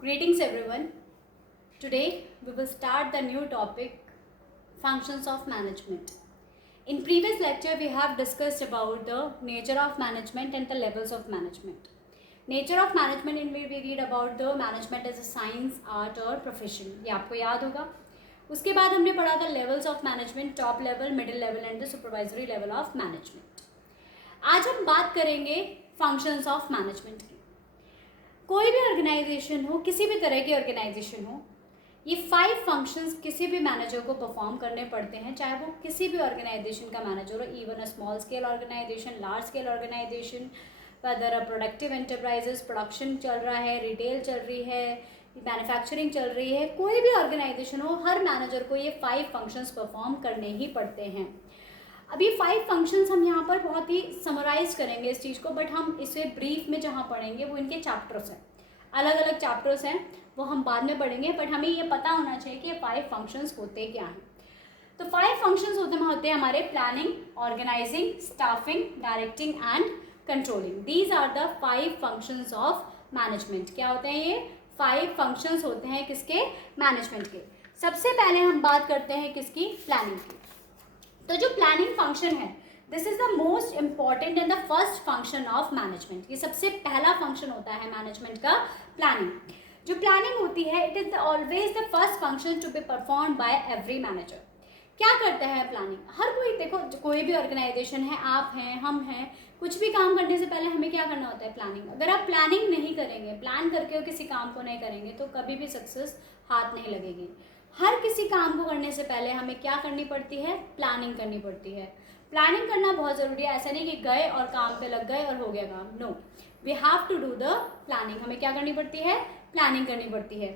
Greetings everyone. Today we will start the new topic, functions of management. In previous lecture we have discussed about the nature of management and the levels of management. Nature of management in where we read about the management as a science, art और profession. ये आपको याद होगा. उसके बाद हमने पढ़ा था levels of management, top level, middle level and the supervisory level of management. आज हम बात करेंगे functions of management की. कोई भी ऑर्गेनाइजेशन हो, किसी भी तरह की ऑर्गेनाइजेशन हो, ये 5 फंक्शंस किसी भी मैनेजर को परफॉर्म करने पड़ते हैं, चाहे वो किसी भी ऑर्गेनाइजेशन का मैनेजर हो, even a small scale organisation, large scale organisation, whether a productive enterprises, production चल रहा है, रिटेल चल रही है, मैन्युफैक्चरिंग चल रही है, कोई भी ऑर्गेनाइजेशन हो, हर मैनेजर को ये 5 फंक्शंस परफॉर्म करने ही पड़ते हैं. अब ये 5 फंक्शंस हम यहाँ पर बहुत ही समराइज करेंगे इस चीज़ को, बट हम इसे ब्रीफ में जहाँ पढ़ेंगे वो इनके चैप्टर्स हैं, अलग अलग चैप्टर्स हैं, वो हम बाद में पढ़ेंगे, बट हमें ये पता होना चाहिए कि ये 5 फंक्शंस होते क्या हैं. तो 5 फंक्शंस होते हैं हमारे planning, organising, staffing, directing and controlling. These are the 5 functions of management. क्या होते हैं ये 5 फंक्शंस होते हैं किसके, मैनेजमेंट के. सबसे पहले हम बात करते हैं किसकी, प्लानिंग की. तो जो प्लानिंग फंक्शन है, this is the most important and the first function of management. ये सबसे पहला फंक्शन होता है मैनेजमेंट का, प्लानिंग. जो प्लानिंग होती है, it is always the first function to be perform by every manager. क्या करता है प्लानिंग? हर कोई, देखो कोई भी ऑर्गेनाइजेशन है, आप हैं, हम हैं, कुछ भी काम करने से पहले हमें क्या करना होता है, प्लानिंग. अगर आप प्लानिंग नहीं करेंगे, प्लान करके किसी काम को नहीं करेंगे, तो कभी भी सक्सेस हाथ नहीं लगेगी. हर किसी काम को करने से पहले हमें क्या करनी पड़ती है, प्लानिंग करनी पड़ती है. प्लानिंग करना बहुत ज़रूरी है. ऐसा नहीं कि गए और काम पे लग गए और हो गया काम. No, we have to do the planning. हमें क्या करनी पड़ती है, प्लानिंग करनी पड़ती है.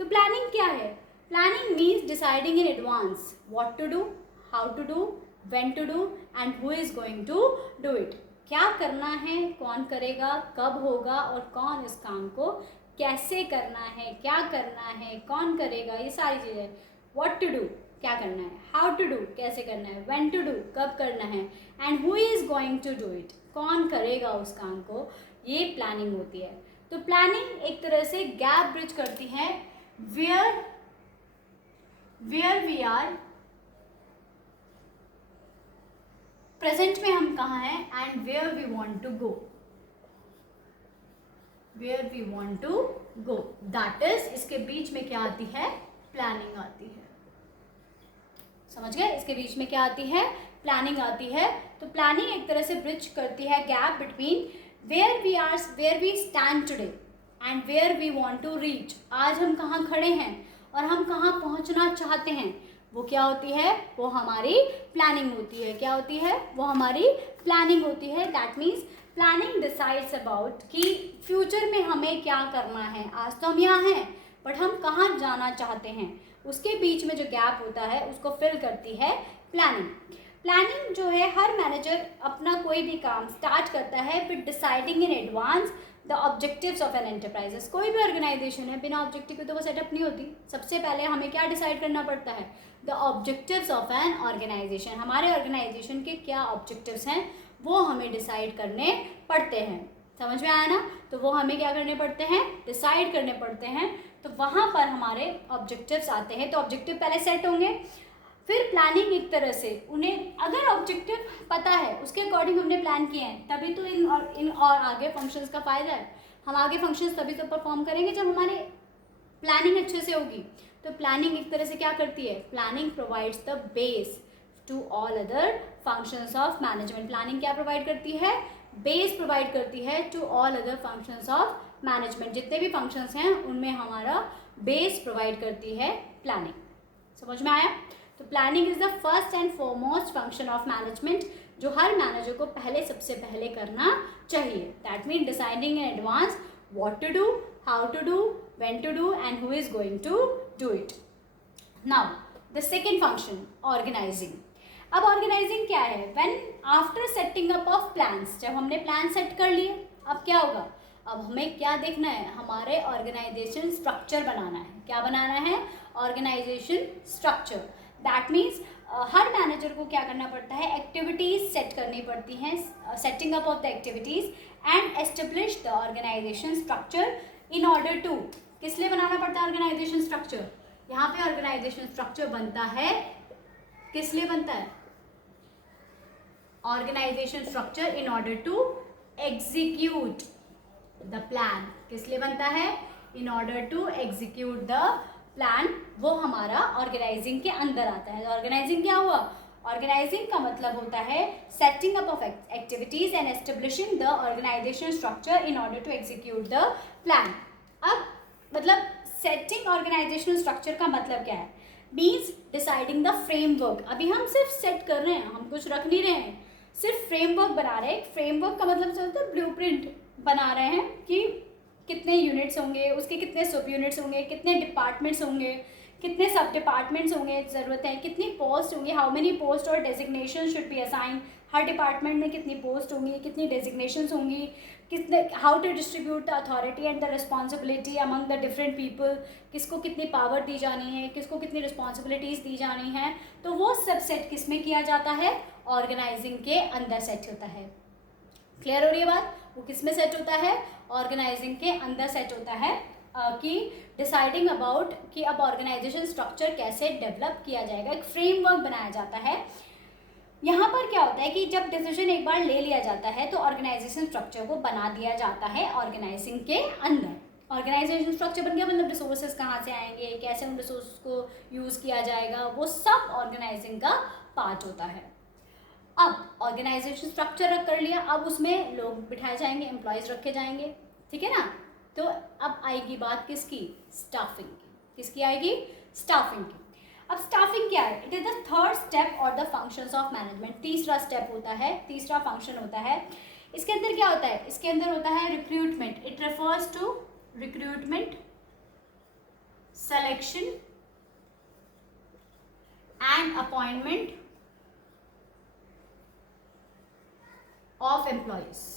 तो प्लानिंग क्या है? Planning means deciding in advance what to do, how to do, when to do and who is going to do it. क्या करना है, कौन करेगा, कब होगा और कौन इस काम को कैसे करना है, क्या करना है, कौन करेगा, ये सारी चीज़ें. व्हाट टू डू, क्या करना है, हाउ टू डू, कैसे करना है, व्हेन टू डू, कब करना है, and who is going to do it, कौन करेगा उस काम को. ये प्लानिंग होती है. तो प्लानिंग एक तरह से गैप ब्रिज करती है वेयर वी आर प्रेजेंट में, हम कहाँ हैं, and where we want to go, where we want to go. That is, इसके बीच में क्या आती है, प्लानिंग आती है. समझ गए? इसके बीच में क्या आती है, प्लानिंग आती है. तो प्लानिंग एक तरह से ब्रिज करती है gap between where we stand today and where we want to reach. आज हम कहाँ खड़े हैं और हम कहाँ पहुँचना चाहते हैं, वो क्या होती है, वो हमारी प्लानिंग होती है. क्या होती है, वो हमारी प्लानिंग होती है. That means planning decides about कि फ्यूचर में हमें क्या करना है. आज तो हम यहाँ हैं, बट हम कहाँ जाना चाहते हैं, उसके बीच में जो गैप होता है उसको फिल करती है प्लानिंग. प्लानिंग जो है, हर मैनेजर अपना कोई भी काम स्टार्ट करता है with deciding in advance the objectives of an enterprises. कोई भी ऑर्गेनाइजेशन है, बिना ऑब्जेक्टिव के तो वो सेटअप नहीं होती. सबसे पहले हमें क्या डिसाइड करना पड़ता है, the objectives of an organisation. हमारे ऑर्गेनाइजेशन के क्या ऑब्जेक्टिव्स हैं, वो हमें डिसाइड करने पड़ते हैं. समझ में आया ना? तो वो हमें क्या करने पड़ते हैं, डिसाइड करने पड़ते हैं. तो वहाँ पर हमारे ऑब्जेक्टिव्स आते हैं. तो ऑब्जेक्टिव पहले सेट होंगे, फिर प्लानिंग एक तरह से उन्हें, अगर ऑब्जेक्टिव पता है उसके अकॉर्डिंग हमने प्लान किए हैं, तभी तो इन और आगे फंक्शंस का फ़ायदा है. हम आगे फंक्शंस तभी तो परफॉर्म करेंगे जब हमारे प्लानिंग अच्छे से होगी. तो प्लानिंग एक तरह से क्या करती है, planning provides the base to all other functions of management. Planning क्या प्रोवाइड करती है, बेस प्रोवाइड करती है to all other functions of management. जितने भी फंक्शंस हैं उनमें हमारा बेस प्रोवाइड करती है प्लानिंग. समझ में आया? तो planning is the first and foremost function of management, जो हर मैनेजर को सबसे पहले करना चाहिए. That mean deciding in advance what to do, how to do, when to do and who is going to do it. Now the second function, organising. अब organising क्या है, when after setting up of plans, जब हमने plan set कर लिए, अब क्या होगा, अब हमें क्या देखना है, हमारे ऑर्गेनाइजेशन स्ट्रक्चर बनाना है. क्या बनाना है, ऑर्गेनाइजेशन स्ट्रक्चर. दैट मीन्स हर मैनेजर को क्या करना पड़ता है, एक्टिविटीज़ सेट करनी पड़ती हैं, setting up of the activities and establish the organisation structure in order to किस लिए बनाना पड़ता है ऑर्गेनाइजेशन स्ट्रक्चर? यहाँ पे ऑर्गेनाइजेशन स्ट्रक्चर बनता है, किस लिए बनता है? Organisation structure in order to execute the plan. किस लिए बनता है? In order to execute the plan. वो हमारा ऑर्गेनाइजिंग के अंदर आता है। ऑर्गेनाइजिंग क्या हुआ? ऑर्गेनाइजिंग का मतलब होता है setting up of activities and establishing the organisation structure in order to execute the plan. अब मतलब सेटिंग ऑर्गेनाइजेशनल स्ट्रक्चर का मतलब क्या है? Means deciding the framework. अभी हम सिर्फ सेट कर रहे हैं, हम कुछ रख नहीं रहे हैं, सिर्फ फ्रेमवर्क बना रहे हैं। फ्रेमवर्क का मतलब होता है ब्लूप्रिंट बना रहे हैं कि कितने यूनिट्स होंगे, उसके कितने सब यूनिट्स होंगे, कितने डिपार्टमेंट्स होंगे, कितने सब डिपार्टमेंट्स होंगे, ज़रूरत है कितनी पोस्ट होंगी, हाउ मेनी पोस्ट और डेजिग्नेशन शुड बी असाइन, हर डिपार्टमेंट में कितनी पोस्ट होंगी, कितनी डेजिग्नेशंस होंगी, कितने, how to distribute the authority and the responsibility among the different people, किसको कितनी पावर दी जानी है, किसको कितनी रिस्पॉन्सिबिलिटीज़ दी जानी है। तो वो सब सेट किस में किया जाता है? ऑर्गेनाइजिंग के अंदर सेट होता है। क्लियर हो रही है बात? वो किस में सेट होता है? ऑर्गेनाइजिंग के अंदर सेट होता है कि डिसाइडिंग अबाउट कि अब ऑर्गेनाइजेशन स्ट्रक्चर कैसे डेवलप किया जाएगा, एक फ्रेमवर्क बनाया जाता है। यहाँ पर क्या होता है कि जब डिसीजन एक बार ले लिया जाता है तो ऑर्गेनाइजेशन स्ट्रक्चर को बना दिया जाता है ऑर्गेनाइजिंग के अंदर। ऑर्गेनाइजेशन स्ट्रक्चर बन गया, मतलब रिसोर्सेज कहाँ से आएंगे, कैसे उन रिसोर्स को यूज़ किया जाएगा, वो सब ऑर्गेनाइजिंग का पार्ट होता है। अब ऑर्गेनाइजेशन स्ट्रक्चर रख कर लिया, अब उसमें लोग बिठाए जाएंगे, एम्प्लॉयज़ रखे जाएंगे, ठीक है ना। तो अब आएगी बात किसकी? स्टाफिंग की। किसकी आएगी? स्टाफिंग की। अब स्टाफिंग क्या है? It is the third step और द फंक्शंस ऑफ मैनेजमेंट। तीसरा स्टेप होता है, तीसरा फंक्शन होता है। इसके अंदर क्या होता है? इसके अंदर होता है recruitment. It refers to recruitment, selection and appointment of employees.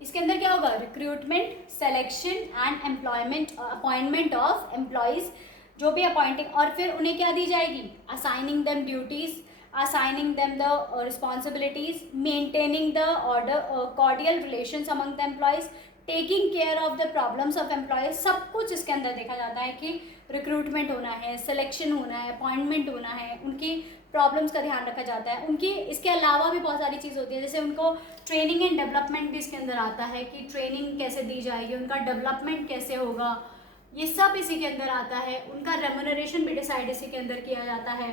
इसके अंदर क्या होगा? Recruitment, selection and employment, appointment of employees, जो भी अपॉइंटिंग, और फिर उन्हें क्या दी जाएगी? Assigning them duties, assigning them the responsibilities, maintaining the order cordial relations among the employees, taking care of the problems of employees. सब कुछ इसके अंदर देखा जाता है कि रिक्रूटमेंट होना है, सिलेक्शन होना है, अपॉइंटमेंट होना है, उनकी प्रॉब्लम्स का ध्यान रखा जाता है, उनकी इसके अलावा भी बहुत सारी चीज़ होती है, जैसे उनको ट्रेनिंग एंड डेवलपमेंट भी इसके अंदर आता है कि ट्रेनिंग कैसे दी जाएगी, उनका डेवलपमेंट कैसे होगा, ये सब इसी के अंदर आता है। उनका रेम्यूनरेशन भी डिसाइड इसी के अंदर किया जाता है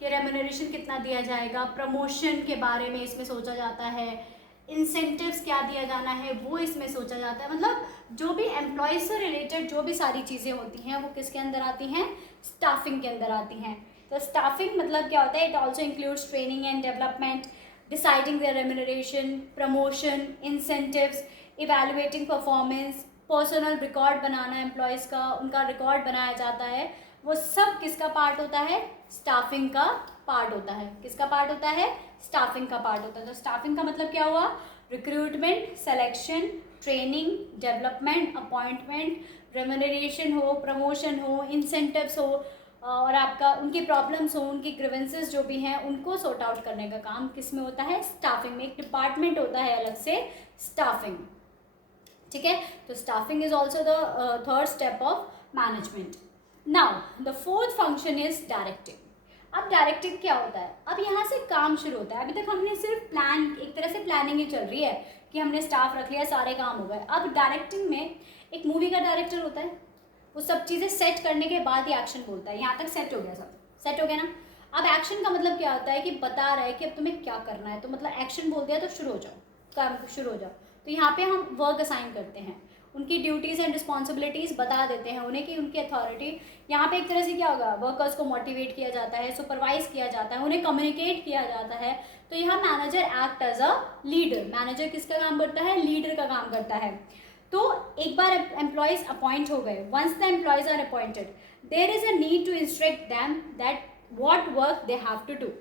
कि रेम्यूनरेशन कितना दिया जाएगा, प्रमोशन के बारे में इसमें सोचा जाता है, इंसेंटिव्स क्या दिया जाना है वो इसमें सोचा जाता है। मतलब जो भी एम्प्लॉयज से रिलेटेड जो भी सारी चीज़ें होती हैं वो किसके अंदर आती हैं? स्टाफिंग के अंदर आती हैं। तो स्टाफिंग मतलब क्या होता है? It also includes training and development, deciding their remuneration, promotion, incentives, evaluating performance, personal record बनाना एम्प्लॉयज़ का, उनका रिकॉर्ड बनाया जाता है। वो सब किसका पार्ट होता है? स्टाफिंग का पार्ट होता है। किसका पार्ट होता है? स्टाफिंग का पार्ट होता है। तो स्टाफिंग का मतलब क्या हुआ? Recruitment, selection, training, development, appointment, remuneration हो, प्रमोशन हो, इंसेंटिव्स हो, और आपका उनकी प्रॉब्लम्स हो, उनकी ग्रीवेंसेस जो भी हैं उनको सॉर्ट आउट करने का काम किस में होता है? स्टाफिंग में। एक डिपार्टमेंट होता है अलग से स्टाफिंग, ठीक है। तो staffing is also the third step of management. Now the fourth function is directing. अब डायरेक्टिंग क्या होता है? अब यहाँ से काम शुरू होता है। अभी तक हमने सिर्फ प्लान, एक तरह से प्लानिंग ही चल रही है कि हमने स्टाफ रख लिया, सारे काम हो गए। अब डायरेक्टिंग में एक मूवी का डायरेक्टर होता है, वो सब चीज़ें सेट करने के बाद ही एक्शन बोलता है। यहाँ तक सेट हो गया, सब सेट हो गया ना। अब एक्शन का मतलब क्या होता है कि बता रहा है कि अब तुम्हें क्या करना है, तो मतलब एक्शन बोल दिया तो शुरू हो जाओ, काम शुरू हो जाओ। तो यहाँ पे हम वर्क असाइन करते हैं, उनकी ड्यूटीज़ एंड रिस्पॉन्सिबिलिटीज़ बता देते हैं उन्हें कि उनकी अथॉरिटी। यहाँ पे एक तरह से क्या होगा? वर्कर्स को मोटिवेट किया जाता है, सुपरवाइज किया जाता है, उन्हें कम्युनिकेट किया जाता है। तो यहाँ manager act as a leader. Manager किसका काम करता है? लीडर का काम करता है। तो एक बार एम्प्लॉयज़ अपॉइंट हो गए, once the employees are appointed, there is a need to instruct them that what work they have to do.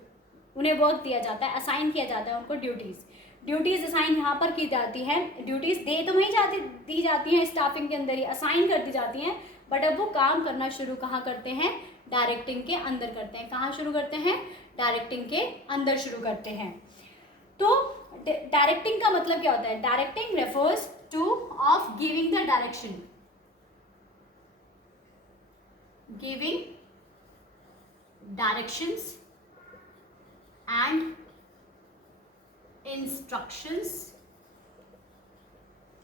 उन्हें वर्क दिया जाता है, असाइन किया जाता है उनको ड्यूटीज़ असाइन यहाँ पर की जाती है। ड्यूटीज़ दे तो वहीं दी जाती हैं स्टाफिंग के अंदर ही, असाइन कर दी जाती हैं, बट अब वो काम करना शुरू कहाँ करते हैं? डायरेक्टिंग के अंदर करते हैं। कहाँ शुरू करते हैं? डायरेक्टिंग के अंदर शुरू करते हैं। तो डायरेक्टिंग का मतलब क्या होता है? Directing refers two of giving the direction, giving directions and instructions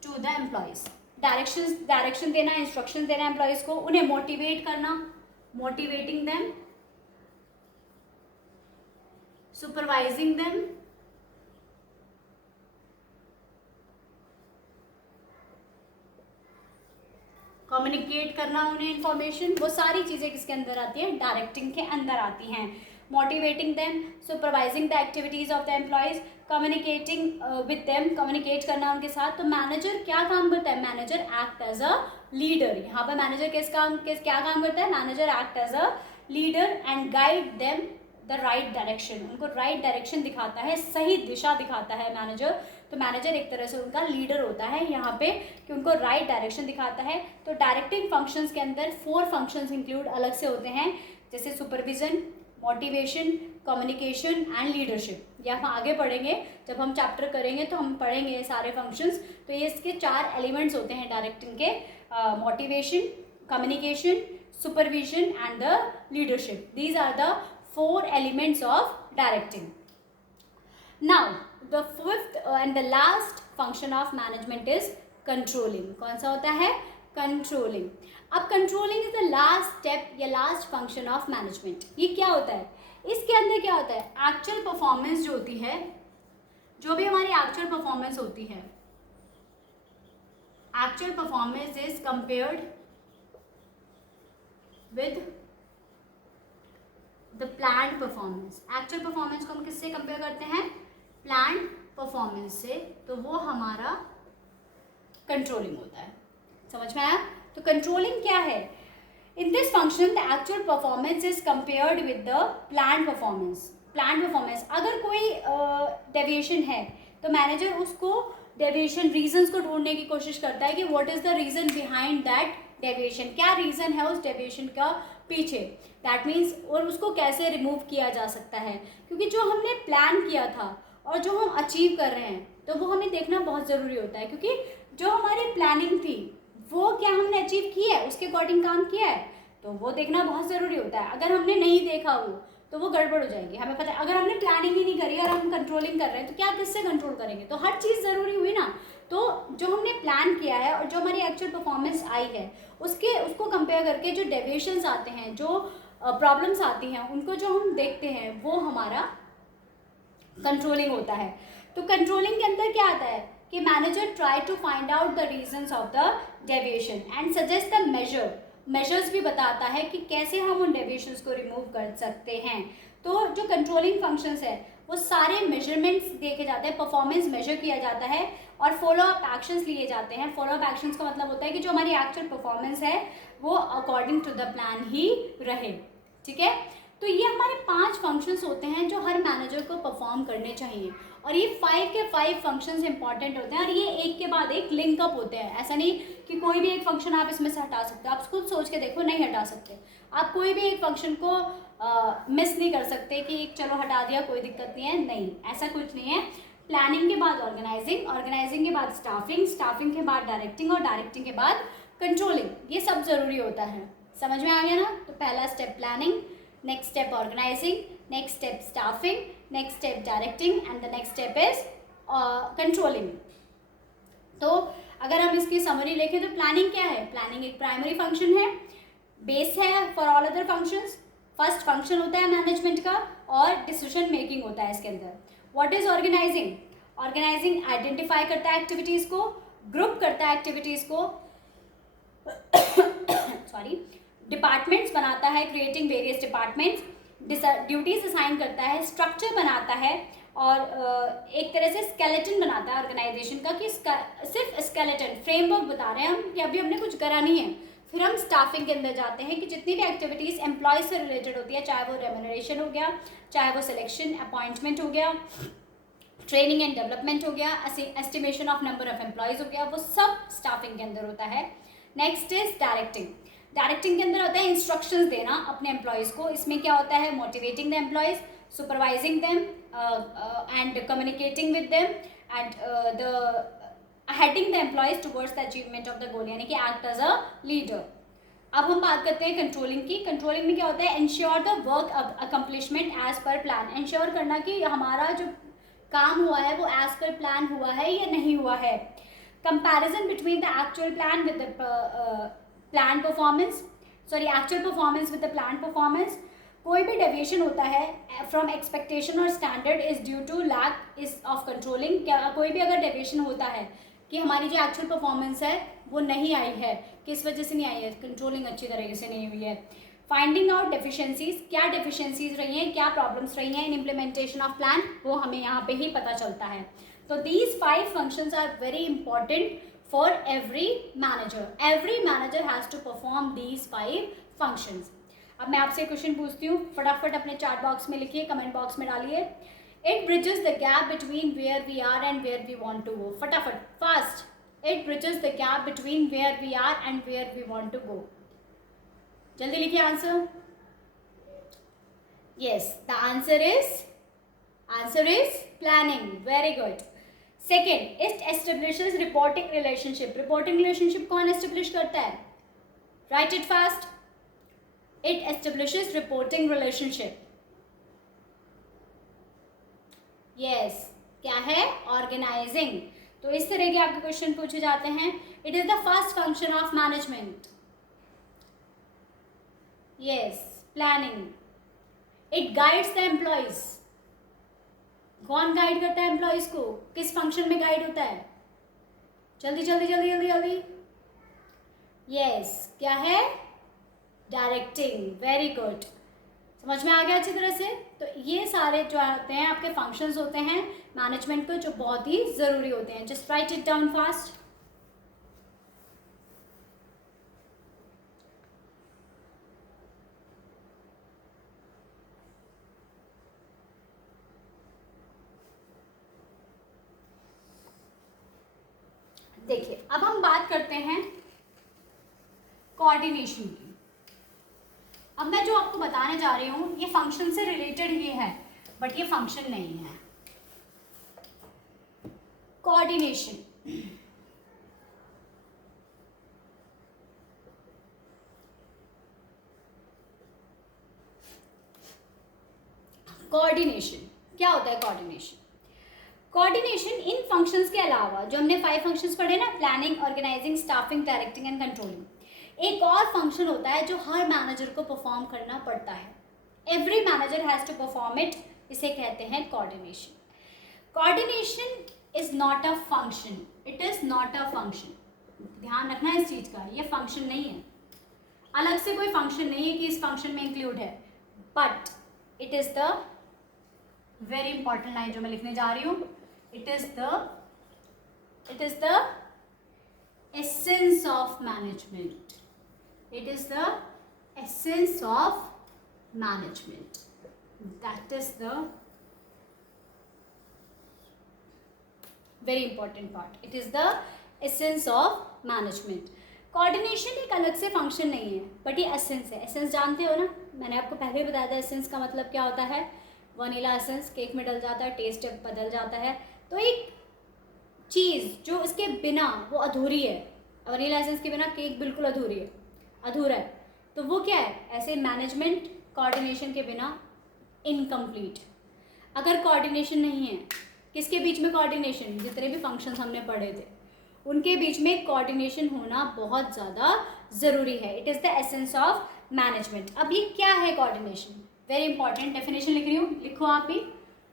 to the employees. Direction देना, इंस्ट्रक्शन देना एम्प्लॉयज को, उन्हें मोटिवेट करना, motivating them, supervising them, communicate करना उन्हें इंफॉर्मेशन, वो सारी चीज़ें किसके अंदर आती हैं? डायरेक्टिंग के अंदर आती हैं. Motivating them, supervising the activities of the employees, communicating with them, communicate करना उनके साथ. तो मैनेजर क्या काम करता है? Manager act as a leader. यहाँ पर मैनेजर क्या काम करता है? Manager act as a leader and guide them the right direction. उनको राइट डायरेक्शन दिखाता है, सही दिशा दिखाता है मैनेजर. तो मैनेजर एक तरह से उनका लीडर होता है यहाँ पे, कि उनको राइट डायरेक्शन दिखाता है. तो डायरेक्टिंग फंक्शंस के अंदर 4 फंक्शंस इंक्लूड अलग से होते हैं, जैसे supervision, motivation, communication and leadership. ये हम आगे पढ़ेंगे, जब हम चैप्टर करेंगे तो हम पढ़ेंगे ये सारे फंक्शंस. तो ये इसके 4 एलिमेंट्स होते हैं डायरेक्टिंग के, motivation, communication, supervision and the leadership. These are the 4 elements of directing. Now the 5th and the last function of management is controlling. कौन सा होता है? Controlling. अब controlling is the last step या last function of management. ये क्या होता है? इसके अंदर क्या होता है? Actual performance जो होती है, जो भी हमारी actual performance होती है, actual performance is compared with the planned performance. Actual performance को हम किससे कंपेयर करते हैं? planned performance से. तो वो हमारा controlling होता है. समझ में आया? तो controlling क्या है? In this function the actual performance is compared with the planned performance. planned performance अगर कोई deviation है तो मैनेजर उसको डेविएशन रीजंस को ढूंढने की कोशिश करता है कि what is the reason behind that deviation. क्या रीजन है उस डेविएशन का पीछे? दैट मीन्स, और उसको कैसे रिमूव किया जा सकता है. क्योंकि जो हमने प्लान किया था और जो हम अचीव कर रहे हैं तो वो हमें देखना बहुत ज़रूरी होता है. क्योंकि जो हमारी प्लानिंग थी वो क्या हमने अचीव की है, उसके अकॉर्डिंग काम किया है, तो वो देखना बहुत ज़रूरी होता है. अगर हमने नहीं देखा तो वो गड़बड़ हो जाएगी. हमें पता है अगर हमने प्लानिंग ही नहीं करी और हम कंट्रोलिंग कर रहे हैं तो क्या किससे कंट्रोल करेंगे? तो हर चीज़ ज़रूरी हुई ना. तो जो हमने प्लान किया है और जो हमारी एक्चुअल परफॉर्मेंस आई है उसको कंपेयर करके जो डेविएशंस आते हैं, जो प्रॉब्लम्स आती हैं, उनको जो हम देखते हैं वो हमारा कंट्रोलिंग होता है. तो कंट्रोलिंग के अंदर क्या आता है कि manager try to find out the reasons of the deviation and suggest the measures भी बताता है कि कैसे हम उन डेविएशंस को रिमूव कर सकते हैं. तो जो कंट्रोलिंग फंक्शंस है वो सारे मेजरमेंट्स देखे जाते हैं, परफॉर्मेंस मेजर किया जाता है और फॉलो अप एक्शंस लिए जाते हैं. फॉलो अप एक्शंस का मतलब होता है कि जो हमारी एक्चुअल परफॉर्मेंस है वो अकॉर्डिंग टू द प्लान ही रहे. ठीक है. तो ये हमारे 5 फंक्शंस होते हैं जो हर मैनेजर को परफॉर्म करने चाहिए. और ये 5 के 5 फंक्शंस इंपॉर्टेंट होते हैं और ये एक के बाद एक लिंकअप होते हैं. ऐसा नहीं कि कोई भी एक फंक्शन आप इसमें से हटा सकते हो. आप खुद सोच के देखो, नहीं हटा सकते. आप कोई भी एक फंक्शन को मिस नहीं कर सकते कि चलो हटा दिया कोई दिक्कत नहीं है. नहीं, ऐसा कुछ नहीं है. प्लानिंग के बाद ऑर्गेनाइजिंग, ऑर्गेनाइजिंग के बाद स्टाफिंग, स्टाफिंग के बाद डायरेक्टिंग और डायरेक्टिंग के बाद कंट्रोलिंग. ये सब ज़रूरी होता है. समझ में आ गया ना? तो पहला step planning, next step organizing, next step staffing, next step directing and the next step is controlling. तो अगर हम इसकी समरी लेखें तो प्लानिंग क्या है? प्लानिंग एक प्राइमरी फंक्शन है, बेस है for all other functions. First function होता है मैनेजमेंट का और डिसीजन मेकिंग होता है इसके अंदर. What is organising? Organising identify करता है एक्टिविटीज़ को, ग्रुप करता है एक्टिविटीज़ को, सॉरी, डिपार्टमेंट्स बनाता है, creating various departments, duties assign करता है, स्ट्रक्चर बनाता है और एक तरह से स्केलेटन बनाता है ऑर्गेनाइजेशन का. कि सिर्फ स्केलेटन फ्रेमवर्क बता रहे हैं हम कि अभी हमने कुछ करा नहीं है. फिर हम स्टाफिंग के अंदर जाते हैं कि जितनी भी एक्टिविटीज़ एम्प्लॉय से रिलेटेड होती है, चाहे वो रेम्यूनरेशन हो गया, चाहे वो सिलेक्शन अपॉइंटमेंट हो गया, ट्रेनिंग एंड डेवलपमेंट हो गया, estimation of number of employees हो गया, वो सब स्टाफिंग के अंदर होता है. Next is directing. डायरेक्टिंग के अंदर होता है इंस्ट्रक्शंस देना अपने एम्प्लॉयज़ को. इसमें क्या होता है? Motivating the employees, supervising them and communicating with them and the heading the employees towards the achievement of the goal, यानी कि act as a leader. अब हम बात करते हैं कंट्रोलिंग की. कंट्रोलिंग में क्या होता है? Ensure the work accomplishment as per plan. Ensure करना कि हमारा जो काम हुआ है वो एज पर प्लान हुआ है या नहीं हुआ है. Comparison between the actual plan with the plan performance, sorry actual performance with the plan performance. कोई भी डेविएशन होता है फ्रॉम एक्सपेक्टेशन और standard is due to lack is of controlling. क्या कोई भी अगर डेविएशन होता है कि हमारी जो एक्चुअल परफॉर्मेंस है वो नहीं आई है, किस वजह से नहीं आई है? कंट्रोलिंग अच्छी तरीके से नहीं हुई है. फाइंडिंग आउट डेफिशिएंसीज, क्या डेफिशिएंसीज रही हैं, क्या प्रॉब्लम्स रही हैं इन इम्प्लीमेंटेशन ऑफ प्लान, वो हमें यहाँ पे ही पता चलता है. तो these 5 functions are very important for every manager. Every manager has to perform these 5 functions. अब मैं आपसे क्वेश्चन पूछती हूँ, फटाफट अपने चैट बॉक्स में लिखिए, कमेंट बॉक्स में डालिए. It bridges the gap between where we are and where we want to go. फटाफट, fast. It bridges the gap between where we are and where we want to go. जल्दी लिखिए answer. Yes, the answer is planning. Very good. Second, it establishes reporting relationship. Reporting relationship कौन establish करता है? Write it fast. It establishes reporting relationship. Yes, क्या है? Organizing. तो इस तरह के आपके क्वेश्चन पूछे जाते हैं. It is the first function of management. Yes, planning. It guides the employees. कौन गाइड करता है एम्प्लॉयज को? किस फंक्शन में गाइड होता है? जल्दी जल्दी जल्दी जल्दी जल्दी. यस, क्या है? डायरेक्टिंग. Very good. समझ में आ गया अच्छी तरह से. तो ये सारे जो होते हैं आपके फंक्शंस होते हैं मैनेजमेंट को, जो बहुत ही ज़रूरी होते हैं. Just right it down fast. देखिए, अब हम बात करते हैं कोऑर्डिनेशन की. अब मैं जो आपको बताने जा रही हूँ ये फंक्शन से रिलेटेड ही है, बट ये फंक्शन नहीं है. कोऑर्डिनेशन. कोऑर्डिनेशन क्या होता है? कोऑर्डिनेशन इन फंक्शंस के अलावा जो हमने 5 फंक्शंस पढ़े ना, planning, organising, staffing, directing and controlling, एक और फंक्शन होता है जो हर मैनेजर को परफॉर्म करना पड़ता है. Every manager has to perform it. इसे कहते हैं coordination. Coordination is not a function. It is not a function. ध्यान रखना है इस चीज़ का. ये फंक्शन नहीं है, अलग से कोई फंक्शन नहीं है कि इस फंक्शन में इंक्लूड है. But it is the very important line जो मैं लिखने जा रही हूँ. It is the essence of management. It is the essence of management. That is the very important part. It is the essence of management. Coordination एक अलग से function नहीं है, बट ये एसेंस है. एसेंस जानते हो ना, मैंने आपको पहले ही बताया था एसेंस का मतलब क्या होता है. वनीला एसेंस केक में डल जाता है, टेस्ट बदल जाता है. तो एक चीज़ जो इसके बिना वो अधूरी है. वनीला एसेंस के बिना केक बिल्कुल अधूरा है. तो वो क्या है? ऐसे मैनेजमेंट कोऑर्डिनेशन के बिना इनकम्प्लीट. अगर कोऑर्डिनेशन नहीं है, किसके बीच में कोऑर्डिनेशन? जितने भी फंक्शंस हमने पढ़े थे उनके बीच में कोऑर्डिनेशन होना बहुत ज़्यादा ज़रूरी है. It is the essence of management. अब ये क्या है कोऑर्डिनेशन? वेरी इंपॉर्टेंट डेफिनेशन लिख रही हूँ, लिखो आप भी.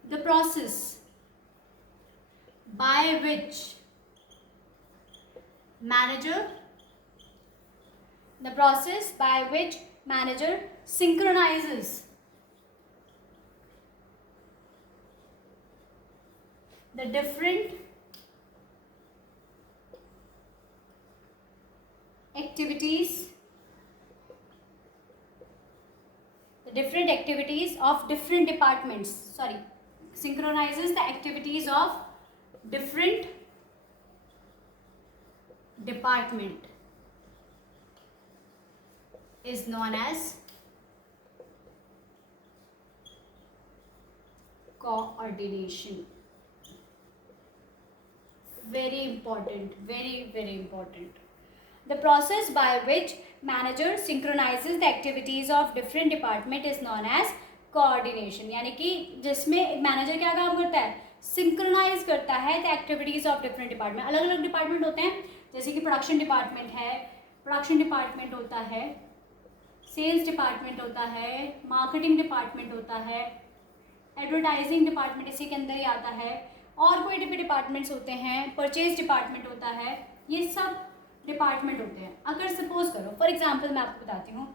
The process by which manager synchronizes the different activities of different departments. Synchronizes the activities of different department is known as coordination. Very important, very important. The process by which manager synchronizes the activities of different department is known as coordination. यानी कि जिसमें manager क्या काम करता है, synchronise करता है the activities of different department. अलग अलग डिपार्टमेंट होते हैं, जैसे कि प्रोडक्शन डिपार्टमेंट है, प्रोडक्शन डिपार्टमेंट होता है, सेल्स डिपार्टमेंट होता है, मार्केटिंग डिपार्टमेंट होता है, एडवर्टाइजिंग डिपार्टमेंट इसी के अंदर ही आता है, और कोई भी डिपार्टमेंट्स होते हैं, परचेज डिपार्टमेंट होता है, ये सब डिपार्टमेंट होते हैं. अगर सपोज करो फॉर एग्जांपल मैं आपको बताती हूँ,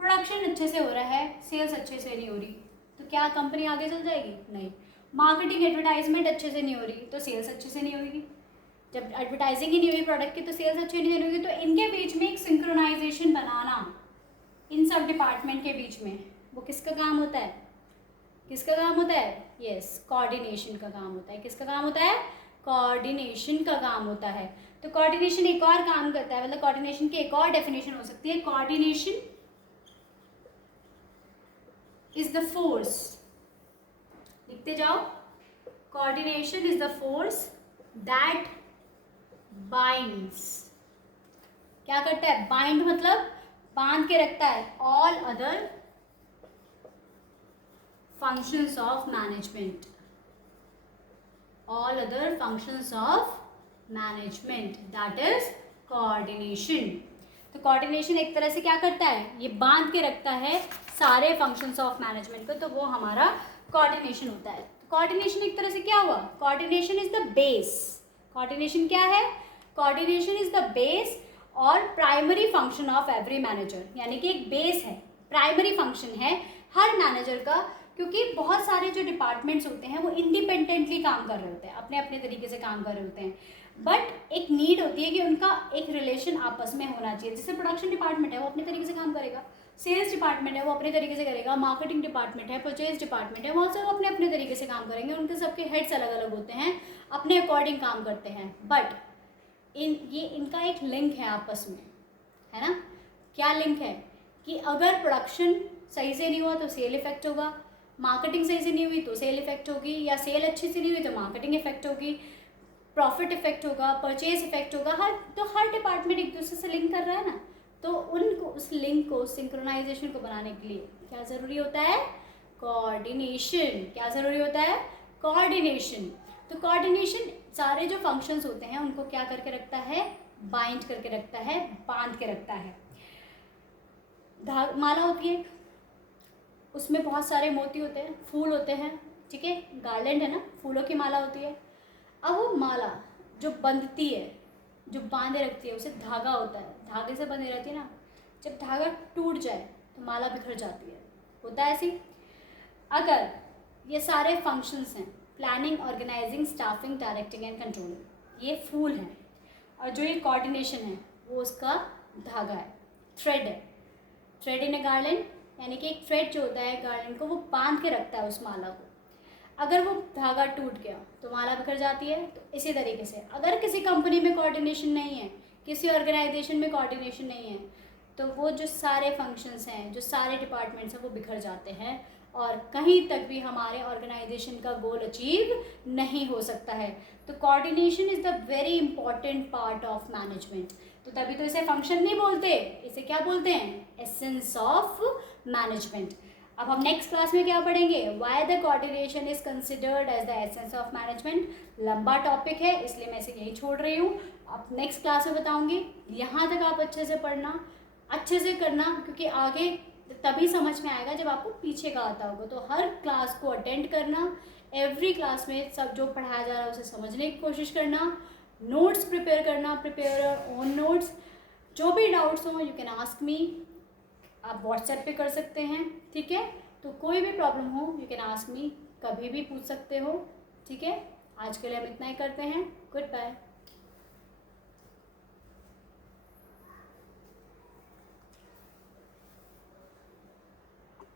प्रोडक्शन अच्छे से हो रहा है, सेल्स अच्छे से नहीं हो रही, तो क्या कंपनी आगे चल जाएगी? नहीं. मार्केटिंग एडवर्टाइजमेंट अच्छे से नहीं हो रही, तो सेल्स अच्छे से नहीं होगी. जब एडवर्टाइजिंग ही नहीं हुई प्रोडक्ट की, तो सेल्स अच्छे नहीं होगी. तो इनके बीच में एक सिंक्रोनाइजेशन बनाना इन सब डिपार्टमेंट के बीच में, वो किसका काम होता है? किसका काम होता है? यस, कोऑर्डिनेशन का काम होता है. किसका काम होता है? कोऑर्डिनेशन का काम होता है. तो कोऑर्डिनेशन एक और काम करता है, मतलब कोऑर्डिनेशन की एक और डेफिनेशन हो सकती है. कोऑर्डिनेशन इज द फोर्स, लिखते जाओ, coordination is the force that binds. क्या करता है? बाइंड मतलब बांध के रखता है. All other functions of management, all other functions of management, that is coordination. तो coordination एक तरह से क्या करता है? ये बांध के रखता है सारे functions of management को, तो वो हमारा coordination होता है. coordination एक तरह से क्या हुआ? coordination is the base. coordination क्या है? coordination is the base और primary function of every manager. यानी कि एक बेस है, प्राइमरी फंक्शन है हर मैनेजर का, क्योंकि बहुत सारे जो डिपार्टमेंट्स होते हैं वो इंडिपेंडेंटली काम कर रहे होते हैं, अपने अपने तरीके से काम कर रहे होते हैं, बट एक नीड होती है कि उनका एक रिलेशन आपस में होना चाहिए. जैसे प्रोडक्शन डिपार्टमेंट है वो अपने तरीके से काम करेगा, सेल्स डिपार्टमेंट है वो अपने तरीके से करेगा, मार्केटिंग डिपार्टमेंट है, परचेज डिपार्टमेंट है, वहाँ से वो अपने अपने तरीके से काम करेंगे. उनके सबके हेड्स अलग अलग होते हैं, अपने अकॉर्डिंग काम करते हैं, बट इनका एक लिंक है आपस में, है ना. क्या लिंक है? कि अगर प्रोडक्शन सही से नहीं हुआ तो सेल इफेक्ट होगा, मार्केटिंग सही से नहीं हुई तो सेल इफेक्ट होगी, या सेल अच्छी से नहीं हुई तो मार्केटिंग इफेक्ट होगी, प्रॉफिट इफेक्ट होगा, परचेज इफेक्ट होगा. हर डिपार्टमेंट एक दूसरे से लिंक कर रहा है ना, तो उनको उस लिंक को, सिंक्रोनाइजेशन को बनाने के लिए क्या ज़रूरी होता है? कोऑर्डिनेशन. क्या ज़रूरी होता है? कोऑर्डिनेशन. तो कोऑर्डिनेशन सारे जो फंक्शंस होते हैं उनको क्या करके रखता है? बाइंड करके रखता है, बांध के रखता है. माला होती है, उसमें बहुत सारे मोती होते हैं, फूल होते हैं, ठीक है, गार्लैंड है ना, फूलों की माला होती है. अब वो माला जो बंधती है, जो बांधे रखती है, उसे धागा होता है, धागे से बंधे रहती है ना. जब धागा टूट जाए तो माला बिखर जाती है, होता है ऐसी. अगर ये सारे फंक्शंस हैं, planning, organising, staffing, directing and controlling, ये फूल हैं, और जो ये कोऑर्डिनेशन है वो उसका धागा है, थ्रेड है. थ्रेड इन ए गार्लैंड, यानी कि एक थ्रेड जो होता है गार्लैंड को, वो बांध के रखता है उस माला को. अगर वो धागा टूट गया तो माला बिखर जाती है. तो इसी तरीके से अगर किसी कंपनी में कोऑर्डिनेशन नहीं है, किसी ऑर्गेनाइजेशन में कोऑर्डिनेशन नहीं है, तो वो जो सारे फंक्शंस हैं, जो सारे डिपार्टमेंट्स हैं, वो बिखर जाते हैं और कहीं तक भी हमारे ऑर्गेनाइजेशन का गोल अचीव नहीं हो सकता है. तो coordination is the very important part of management. तो तभी तो इसे फंक्शन नहीं बोलते, इसे क्या बोलते हैं? Essence of management. अब हम नेक्स्ट क्लास में क्या पढ़ेंगे? Why the coordination is considered as the essence of management. लंबा टॉपिक है, इसलिए मैं इसे यही छोड़ रही हूँ. अब नेक्स्ट क्लास में बताऊँगी. यहाँ तक आप अच्छे से पढ़ना, अच्छे से करना, क्योंकि आगे तभी समझ में आएगा जब आपको पीछे का आता होगा. तो हर क्लास को अटेंड करना, एवरी क्लास में सब जो पढ़ाया जा रहा है उसे समझने की कोशिश करना, नोट्स प्रिपेयर करना, प्रिपेयर योर ओन नोट्स. जो भी डाउट्स हो यू कैन आस्क मी, आप व्हाट्सएप पे कर सकते हैं, ठीक है. तो कोई भी प्रॉब्लम हो यू कैन आस्क मी, कभी भी पूछ सकते हो, ठीक है. आज के लिए हम इतना ही करते हैं. Good bye.